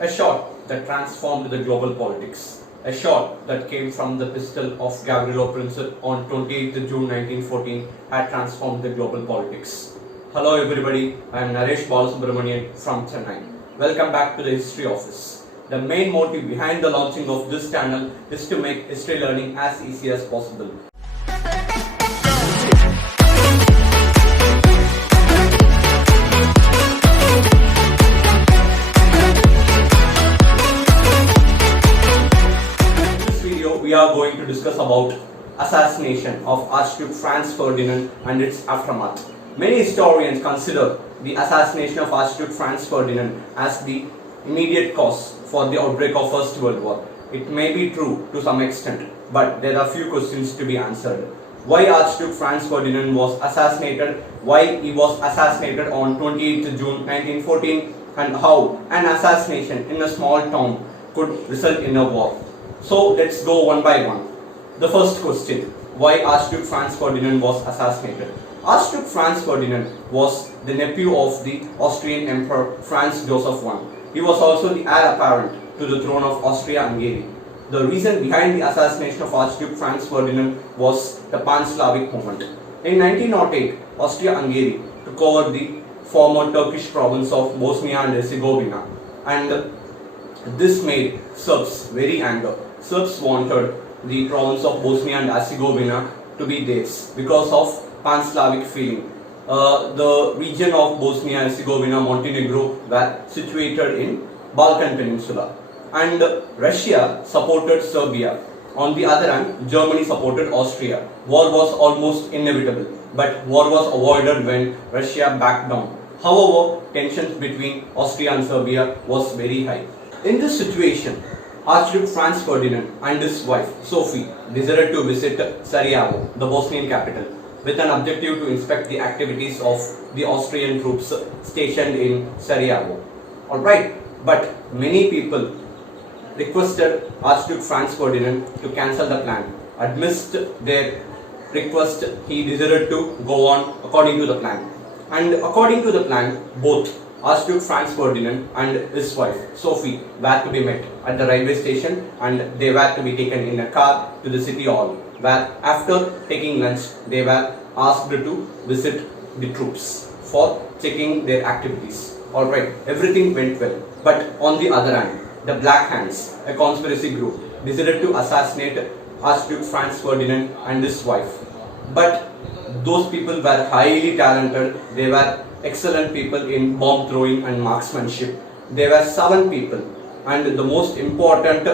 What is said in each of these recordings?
A shot that transformed the global politics. A shot that came from the pistol of Gavrilo Princip on 28th June 1914 had transformed the global politics. Hello everybody, I am Naresh Balasubramanian from Chennai. Welcome back to the History Office. The main motive behind the launching of this channel is to make history learning as easy as possible. We are going to discuss about assassination of Archduke Franz Ferdinand and its aftermath. Many historians consider the assassination of Archduke Franz Ferdinand as the immediate cause for the outbreak of First World War. It may be true to some extent, but there are few questions to be answered. Why Archduke Franz Ferdinand was assassinated, why he was assassinated on 28th June 1914, and how an assassination in a small town could result in a war. So let's go one by one. The first question, why Archduke Franz Ferdinand was assassinated? Archduke Franz Ferdinand was the nephew of the Austrian Emperor Franz Joseph I. He was also the heir apparent to the throne of Austria-Hungary. The reason behind the assassination of Archduke Franz Ferdinand was the Pan-Slavic movement. In 1908, Austria-Hungary took over the former Turkish province of Bosnia and Herzegovina, and this made Serbs very angry. Serbs wanted the province of Bosnia and Herzegovina to be theirs because of Pan-Slavic feeling. The region of Bosnia and Herzegovina, Montenegro were situated in Balkan Peninsula, and Russia supported Serbia. On the other hand, Germany supported Austria. War was almost inevitable, but war was avoided when Russia backed down. However, tensions between Austria and Serbia was very high. In this situation, Archduke Franz Ferdinand and his wife Sophie decided to visit Sarajevo, the Bosnian capital, with an objective to inspect the activities of the Austrian troops stationed in Sarajevo. Alright, but many people requested Archduke Franz Ferdinand to cancel the plan. Amidst their request, he decided to go on according to the plan. And according to the plan, both Archduke Franz Ferdinand and his wife Sophie were to be met at the railway station, and they were to be taken in a car to the city hall, where after taking lunch they were asked to visit the troops for checking their activities. Alright, everything went well. But on the other hand, the Black Hands, a conspiracy group, decided to assassinate Archduke Franz Ferdinand and his wife. But those people were highly talented. They were excellent people in bomb throwing and marksmanship. There were 7 people, and the most important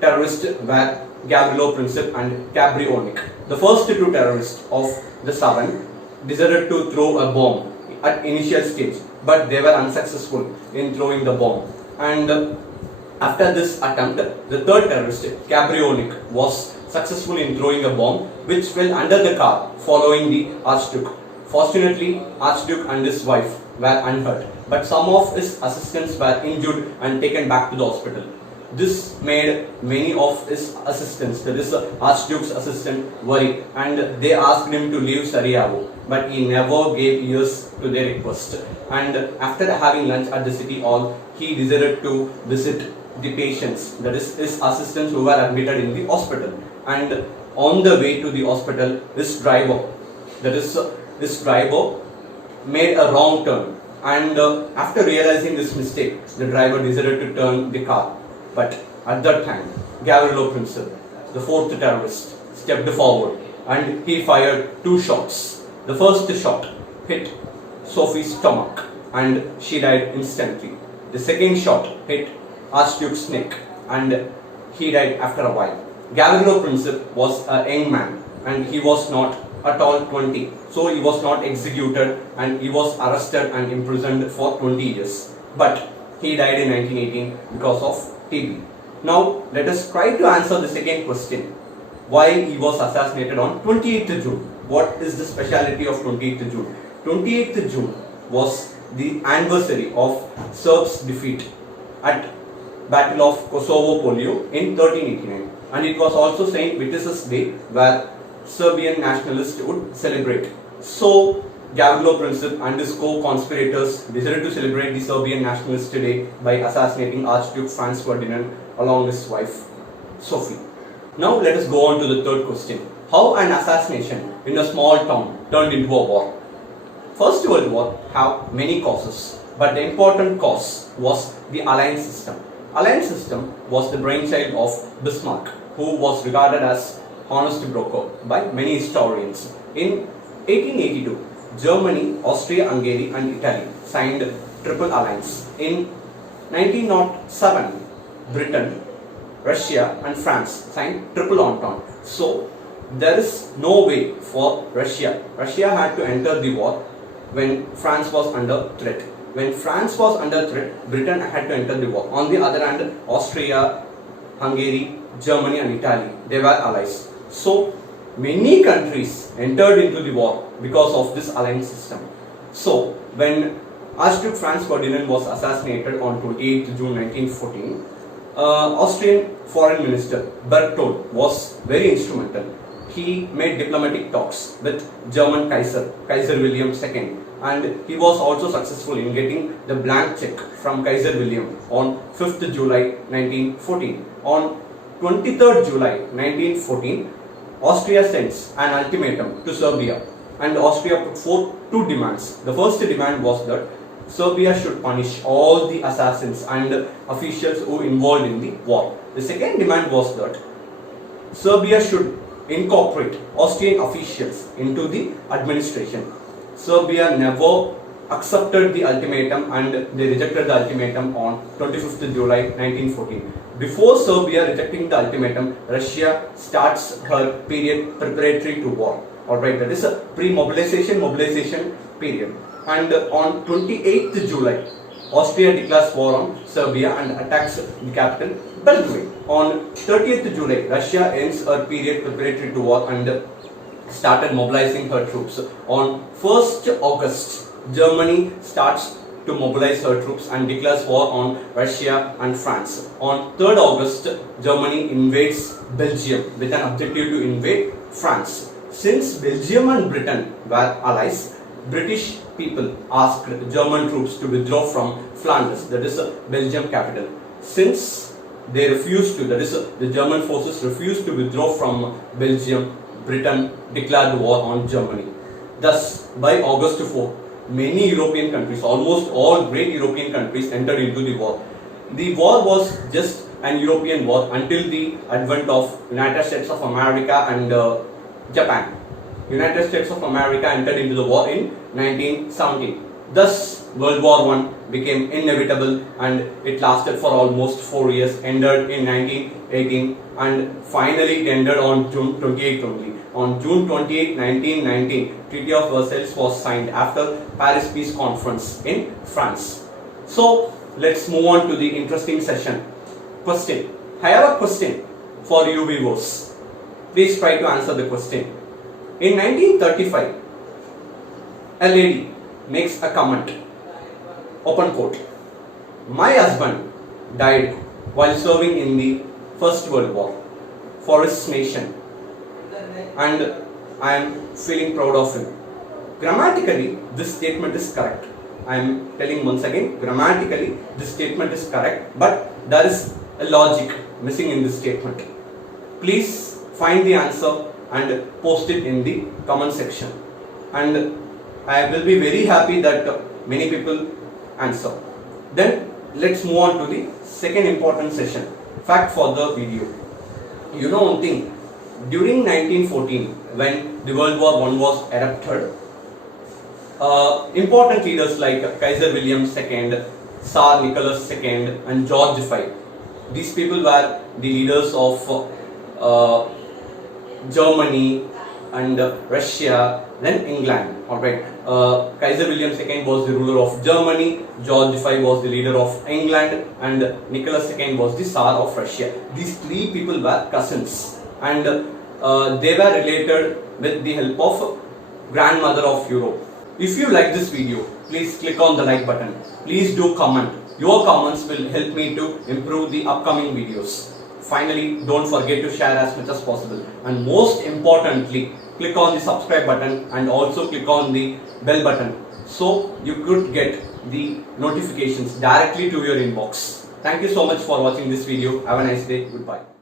terrorists were Gavrilo Princip and Cabrionic. The first 2 terrorists of the 7 decided to throw a bomb at initial stage, but they were unsuccessful in throwing the bomb. And after this attempt, the 3rd terrorist, Cabrionic, was successful in throwing a bomb which fell under the car following the Archduke. Fortunately, Archduke and his wife were unhurt, but some of his assistants were injured and taken back to the hospital. This made many of his assistants, that is Archduke's assistant, worried, and they asked him to leave Sarajevo, but he never gave ears to their request. And after having lunch at the city hall, he decided to visit the patients, that is his assistants who were admitted in the hospital. And on the way to the hospital, his driver made a wrong turn, and after realizing this mistake, the driver decided to turn the car. But at that time, Gavrilo Princip, the 4th terrorist, stepped forward and he fired 2 shots. The first shot hit Sophie's stomach and she died instantly. The second shot hit Archduke's neck and he died after a while. Gavrilo Princip was a young man and he was not at all 20, so he was not executed and he was arrested and imprisoned for 20 years. But he died in 1918 because of TB. Now let us try to answer the second question, why he was assassinated on 28th June. What is the speciality of 28th June? 28th June was the anniversary of Serbs' defeat at Battle of Kosovo Polio in 1389, and it was also St. Vitus's Day, where Serbian nationalists would celebrate. So Gavrilo Princip and his co-conspirators decided to celebrate the Serbian Nationalist Day by assassinating Archduke Franz Ferdinand along with his wife Sophie. Now let us go on to the third question. How an assassination in a small town turned into a war? First World War have many causes, but the important cause was the alliance system. Alliance system was the brainchild of Bismarck, who was regarded as honest broker by many historians. In 1882, Germany, Austria-Hungary and Italy signed Triple Alliance. In 1907, Britain, Russia and France signed Triple Entente. So there is no way for Russia. Russia had to enter the war when France was under threat. When France was under threat, Britain had to enter the war. On the other hand, Austria, Hungary, Germany and Italy, they were allies. So many countries entered into the war because of this alliance system. So when Archduke Franz Ferdinand was assassinated on 28 June 1914, Austrian Foreign Minister Berthold was very instrumental. He made diplomatic talks with German Kaiser William II, and he was also successful in getting the blank check from Kaiser William on 5th July 1914. On 23rd July 1914, Austria sends an ultimatum to Serbia, and Austria put forth two demands. The first demand was that Serbia should punish all the assassins and officials who involved in the war. The second demand was that Serbia should incorporate Austrian officials into the administration. Serbia never accepted the ultimatum and they rejected the ultimatum on 25th July 1914. Before Serbia rejecting the ultimatum, Russia starts her period preparatory to war. Alright, that is a pre-mobilization period. And on 28th July, Austria declares war on Serbia and attacks the capital Belgrade. On 30th July, Russia ends her period preparatory to war and started mobilizing her troops. On 1st August, Germany starts to mobilize her troops and declares war on Russia and France. On 3rd August, Germany invades Belgium with an objective to invade France. Since Belgium and Britain were allies, British people asked German troops to withdraw from Flanders, that is Belgium capital. Since they refused to, that is the German forces refused to withdraw from Belgium, Britain declared war on Germany. Thus, by August 4, many European countries, almost all great European countries entered into the war. The war was just an European war until the advent of United States of America and Japan. United States of America entered into the war in 1917. Thus, World War I became inevitable and it lasted for almost 4 years, ended in 1918 and finally it ended on June 28 only. On June 28, 1919, Treaty of Versailles was signed after Paris Peace Conference in France. So, let's move on to the interesting session. Question. I have a question for you viewers. Please try to answer the question. In 1935, a lady makes a comment, open quote, "My husband died while serving in the First World War for his nation and I am feeling proud of him." Grammatically, this statement is correct. I am telling once again, grammatically, this statement is correct, but there is a logic missing in this statement. Please find the answer and post it in the comment section. And I will be very happy that many people answer. Then let's move on to the second important session, fact for the video. You know one thing, during 1914 when the World War I was erupted, important leaders like Kaiser William II, Tsar Nicholas II and George V, these people were the leaders of Germany and Russia, then England. Alright, Kaiser William II was the ruler of Germany, George V was the leader of England and Nicholas II was the Tsar of Russia. These three people were cousins and they were related with the help of grandmother of Europe. If you like this video, please click on the like button. Please do comment. Your comments will help me to improve the upcoming videos. Finally, don't forget to share as much as possible. And most importantly, click on the subscribe button and also click on the bell button so you could get the notifications directly to your inbox. Thank you so much for watching this video. Have a nice day. Goodbye.